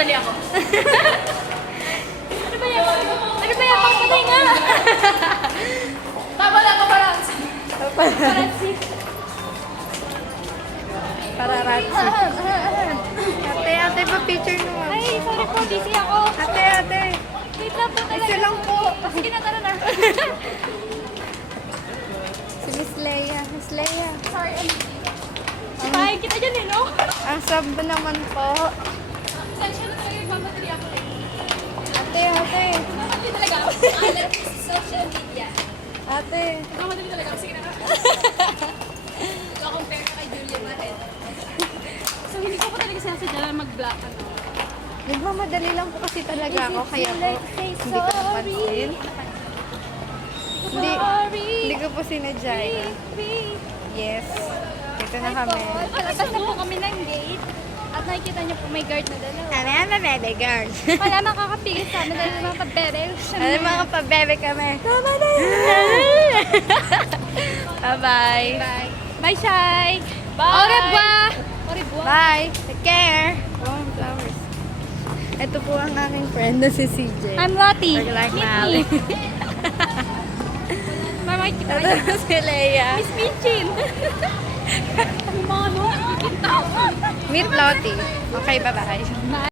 nagmamadali ako. Ano ba yan? Ano ba yan? Pagpatay nga! Tama lang, paparazzi. Paparazzi. Pararatsi. Ate, pa-picture naman. Ay, sorry po, busy ako. Ate. Wait lang po talaga. Isa lang po. Sige na, tara na. Si Miss Leia. Miss Leia. Sorry, sipahin kita dyan eh, no? Ang sab naman po. Sensya na talaga, nagmamadali ako eh. Ate. Nagmamadali talaga ako. Alam ko sa social media. Ate. Nagmamadali talaga ako. Sige na. compare ka kay Julia Maret. So, hindi ko pa talaga sinasadya na mag-black ano. Nagmamadali lang po kasi talaga ako, kaya po hindi ko napansin. Hindi ko po sinadya. Yes. Dito na kami. Palabas na po kami ng gate. At nakikita niyo po may guard na dalawa. Ano bebe girls? Wala nakakapigil sa amin dahil mga pabebe. Ano mga pabebe kami? Tama na yan! Bye-bye. Bye. Bye, Shai. Bye. Au revoir. Au revoir. Bye. Take care. Oh, flowers. Ito po ang aking friend na si CJ. I'm Lottie. Or like Meet Mali. me. Mama, kita Ito kayo. si Leia. Miss Minchin. Ano mga ano? Meet Lottie. Okay, bye-bye.